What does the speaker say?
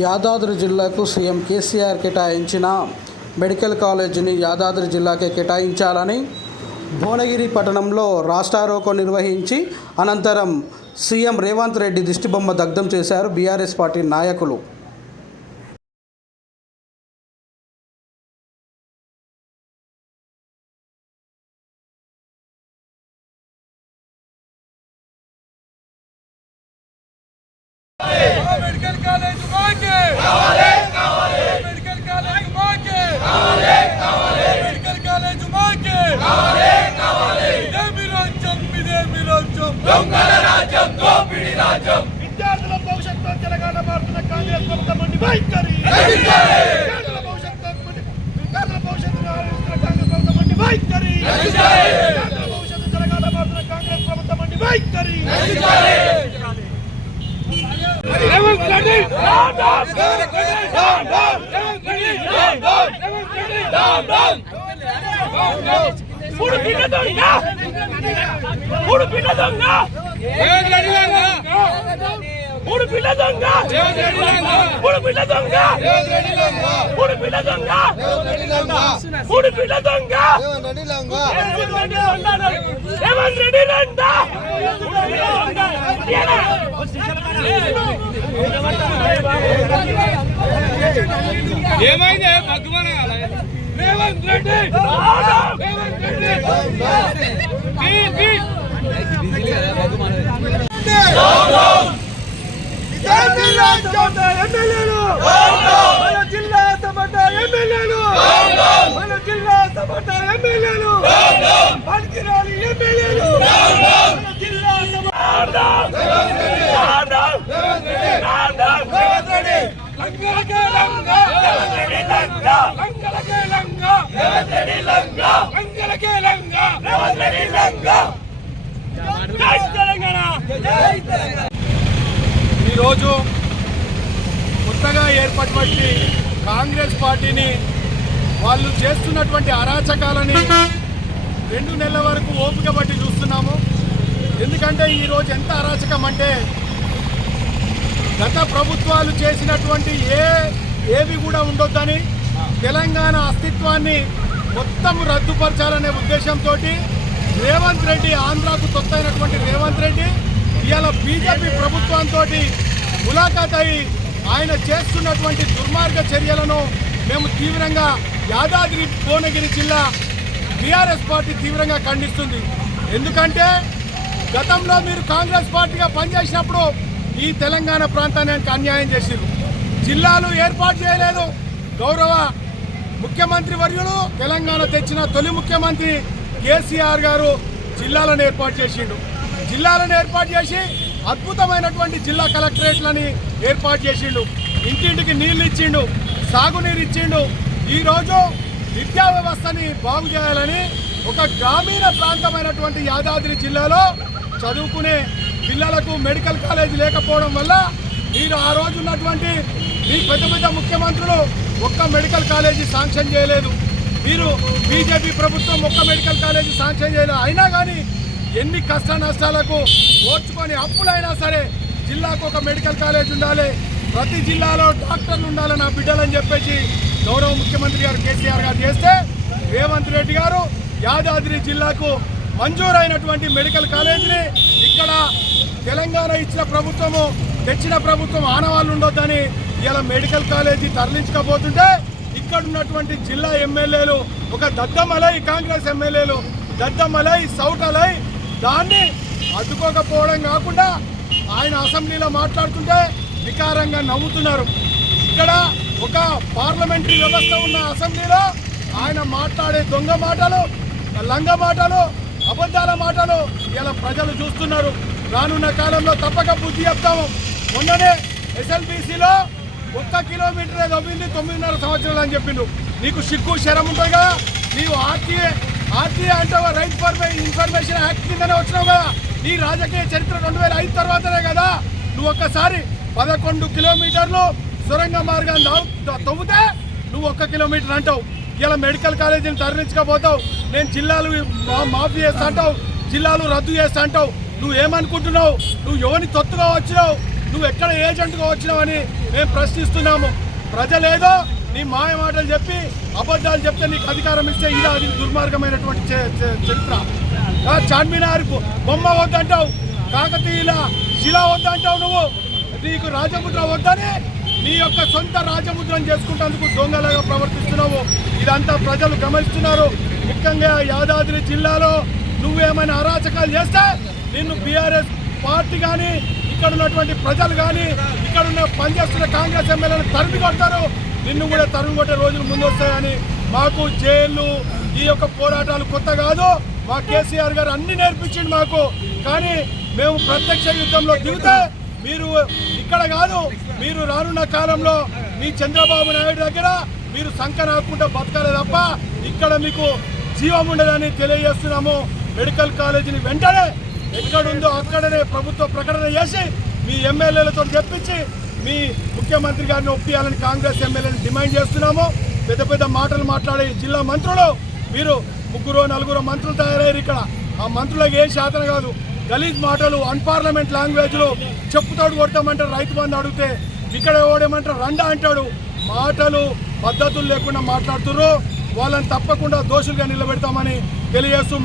యాదాద్రి జిల్లాకు సీఎం కేసీఆర్ కేటాయించిన మెడికల్ కాలేజీని యాదాద్రి జిల్లాకే కేటాయించాలని భువనగిరి పట్టణంలో రాష్ట్రారోకో నిర్వహించి అనంతరం సీఎం రేవంత్ రెడ్డి దిష్టిబొమ్మ దగ్ధం చేశారు బీఆర్ఎస్ పార్టీ నాయకులు. మెడికల్ కాలేజ్ మాకే కావాలి కావాలి మెడికల్ కాలేజ్ మాకే కావాలి కావాలి మెడికల్ కాలేజ్ మాకే కావాలి కావాలి ఇదేమి రాజ్యం ఇదేమి రాజ్యం దొంగల రాజ్యం దోపిడి రాజ్యం విద్యార్థుల భవిష్యత్తు తెలంగాణ మారుతున్న కాంగ్రెస్ ప్రభుత్వం నుండి వైఖరి. విద్యార్థుల భవిష్యత్తు విద్యార్థుల భవిష్యత్తు ఆలోచిస్తున్న కాంగ్రెస్ ప్రభుత్వం నుండి వైఖరి. విద్యార్థుల భవిష్యత్తు తెలంగాణ మారుతున్న కాంగ్రెస్ ప్రభుత్వం నుండి వైఖరి. Revanth Reddy down down Revanth Reddy down down Revanth Reddy down down Revanth Reddy down down down down మూడు పిల్ల దొంగ! మూడు పిల్ల దొంగ! మూడు పిల్ల దొంగ! మూడు పిల్ల దొంగ! మూడు పిల్ల దొంగ! రేవంత్ రెడ్డి లాగా ఏమైంది? భగవాన్ రేవంత్ రెడ్డి! రేవంత్ రెడ్డి! తీర్ ఎమ్మెల్యేలు! మన జిల్లా సభట ఎమ్మెల్యేలు! మన జిల్లా సభట ఎమ్మెల్యేలు! పనికిరాని ఎమ్మెల్యేలు మన జిల్లా సభ లంగలకే లంగా లంగలకే లంగా లంగలకే లంగా తెలంగాణ ఈరోజు కొత్తగా ఏర్పడినటువంటి కాంగ్రెస్ పార్టీని వాళ్ళు చేస్తున్నటువంటి అరాచకాలని రెండు నెలల వరకు ఓపిక బట్టి చూస్తున్నాము. ఎందుకంటే ఈరోజు ఎంత అరాచకం అంటే గత ప్రభుత్వాలు చేసినటువంటి ఏ ఏవి కూడా ఉండొద్దని తెలంగాణ అస్తిత్వాన్ని మొత్తం రద్దుపరచాలనే ఉద్దేశంతో రేవంత్ రెడ్డి ఆంధ్రాకు తొత్తైనటువంటి రేవంత్ రెడ్డి ఇవాళ బీజేపీ ప్రభుత్వంతో ములాఖాత్ అయి ఆయన చేస్తున్నటువంటి దుర్మార్గ చర్యలను మేము తీవ్రంగా యాదాద్రి భువనగిరి జిల్లా బీఆర్ఎస్ పార్టీ తీవ్రంగా ఖండిస్తుంది. ఎందుకంటే గతంలో మీరు కాంగ్రెస్ పార్టీగా పనిచేసినప్పుడు ఈ తెలంగాణ ప్రాంతానికి అన్యాయం చేసిరు జిల్లాలు ఏర్పాటు చేయలేదు. గౌరవ ముఖ్యమంత్రి వర్యులు తెలంగాణ తెచ్చిన తొలి ముఖ్యమంత్రి కేసీఆర్ గారు జిల్లాలను ఏర్పాటు చేసిండు. జిల్లాలను ఏర్పాటు చేసి అద్భుతమైనటువంటి జిల్లా కలెక్టరేట్లని ఏర్పాటు చేసిండు. ఇంటింటికి నీళ్ళు ఇచ్చిండు సాగునీరు ఇచ్చిండు. ఈరోజు విద్యా వ్యవస్థని బాగు చేయాలని ఒక గ్రామీణ ప్రాంతమైనటువంటి యాదాద్రి జిల్లాలో చదువుకునే పిల్లలకు మెడికల్ కాలేజ్ లేకపోవడం వల్ల మీరు ఆ రోజు ఉన్నటువంటి మీ పెద్ద పెద్ద ముఖ్యమంత్రులు ఒక్క మెడికల్ కాలేజీ శాంక్షన్ చేయలేదు. మీరు బీజేపీ ప్రభుత్వం ఒక్క మెడికల్ కాలేజీ శాంక్షన్ చేయలేదు అయినా కానీ ఎన్ని కష్ట నష్టాలకు ఓర్చుకొని అప్పులైనా సరే జిల్లాకు ఒక మెడికల్ కాలేజ్ ఉండాలి. ప్రతి జిల్లాలో డాక్టర్లు ఉండాలి నా బిడ్డలని చెప్పేసి గౌరవ ముఖ్యమంత్రి గారు కేసీఆర్ గారు చేస్తే రేవంత్ రెడ్డి గారు యాదాద్రి జిల్లాకు మంజూరైనటువంటి మెడికల్ కాలేజీని ఇక్కడ తెలంగాణ ఇచ్చిన ప్రభుత్వము తెచ్చిన ప్రభుత్వం ఆనవాళ్ళు ఉండొద్దని ఇలా మెడికల్ కాలేజీ తరలించకపోతుంటే ఇక్కడ ఉన్నటువంటి జిల్లా ఎమ్మెల్యేలు ఒక దద్దమలై కాంగ్రెస్ ఎమ్మెల్యేలు దద్దమలై సౌటలై దాన్ని అడ్డుకోకపోవడం కాకుండా ఆయన అసెంబ్లీలో మాట్లాడుతుంటే వికారంగా నవ్వుతున్నారు. ఇక్కడ ఒక పార్లమెంటరీ వ్యవస్థ ఉన్న అసెంబ్లీలో ఆయన మాట్లాడే దొంగ మాటలు లంగ మాటలు అబద్ధాల మాటలు ఇలా ప్రజలు చూస్తున్నారు. రానున్న కాలంలో తప్పక బుద్ధి చెప్తాము. మొన్ననే ఎస్ఎల్బీసీలో ఒక్క కిలోమీటరే తవ్వింది తొమ్మిదిన్నర సంవత్సరాలు అని చెప్పిండు. నీకు సిగ్గు శరం ఉంటుంది కదా? నీవు ఆర్టీఏ ఆర్టీఏ అంటే రైట్ ఫర్ ఇన్ఫర్మేషన్ యాక్ట్ కిందనే వచ్చినావు కదా? నీ రాజకీయ చరిత్ర రెండు వేల ఐదు తర్వాతనే కదా? నువ్వు ఒక్కసారి పదకొండు కిలోమీటర్లు సొరంగ మార్గాన్ని తవ్వుతే నువ్వు ఒక్క కిలోమీటర్ అంటావు. ఇలా మెడికల్ కాలేజీని తరలించకపోతావు నేను జిల్లాలు మా- మాఫీ చేస్తా అంటావు. జిల్లాలు రద్దు చేస్తా అంటావు. నువ్వు ఏమనుకుంటున్నావు? నువ్వు ఎవరిని తొత్తుగా వచ్చినావు? నువ్వు ఎక్కడ ఏజెంట్గా వచ్చినావని మేము ప్రశ్నిస్తున్నాము. ప్రజలేదో నీ మాయ మాటలు చెప్పి అబద్ధాలు చెప్తే నీకు అధికారం ఇస్తే ఇది అది దుర్మార్గమైనటువంటి చరిత్ర. చార్మినార్ బొమ్మ వద్దంటావు కాకతీయుల శిలా వద్దంటావు నువ్వు. నీకు రాజముద్ర వద్దని నీ యొక్క సొంత రాజముద్రను చేసుకుంటేందుకు దొంగలాగా ప్రవర్తిస్తున్నావు. ఇదంతా ప్రజలు గమనిస్తున్నారు. ముఖ్యంగా యాదాద్రి జిల్లాలో నువ్వేమైనా అరాచకాలు చేస్తే నిన్ను బీఆర్ఎస్ పార్టీ కానీ ఇక్కడ ఉన్నటువంటి ప్రజలు కానీ ఇక్కడ ఉన్న పనిచేస్తున్న కాంగ్రెస్ ఎమ్మెల్యేలను తరిమి కొడతారు. నిన్ను కూడా తరిమి కొట్టే రోజులు ముందు వస్తాయని మాకు జైళ్ళు ఈ యొక్క పోరాటాలు కొత్త కాదు. మా కేసీఆర్ గారు అన్ని నేర్పించింది మాకు. కానీ మేము ప్రత్యక్ష యుద్ధంలో దిగితే మీరు ఇక్కడ కాదు మీరు రానున్న కాలంలో మీ చంద్రబాబు నాయుడు దగ్గర మీరు సంకనాకుండా బతకాలి తప్ప ఇక్కడ మీకు జీవం ఉండదని తెలియజేస్తున్నాము. మెడికల్ కాలేజీని వెంటనే ఎక్కడుందో అక్కడనే ప్రభుత్వ ప్రకటన చేసి మీ ఎమ్మెల్యేలతో చెప్పించి మీ ముఖ్యమంత్రి గారిని ఒప్పియాలని కాంగ్రెస్ ఎమ్మెల్యేని డిమాండ్ చేస్తున్నాము. పెద్ద పెద్ద మాటలు మాట్లాడే జిల్లా మంత్రులు మీరు ముగ్గురు నలుగురు మంత్రులు తయారయ్యారు ఇక్కడ. ఆ మంత్రులకు ఏం శాతం కాదు. గలీజ్ మాటలు అన్పార్లమెంట్ లాంగ్వేజ్లో చెప్పుతోడు కొడతామంటారు రైతు బంధు అడిగితే ఇక్కడ ఓడేమంటారు రండా అంటాడు. మాటలు పద్ధతులు లేకుండా మాట్లాడుతున్నారు వాళ్ళని తప్పకుండా దోషులుగా నిలబెడతామని తెలియజేస్తూ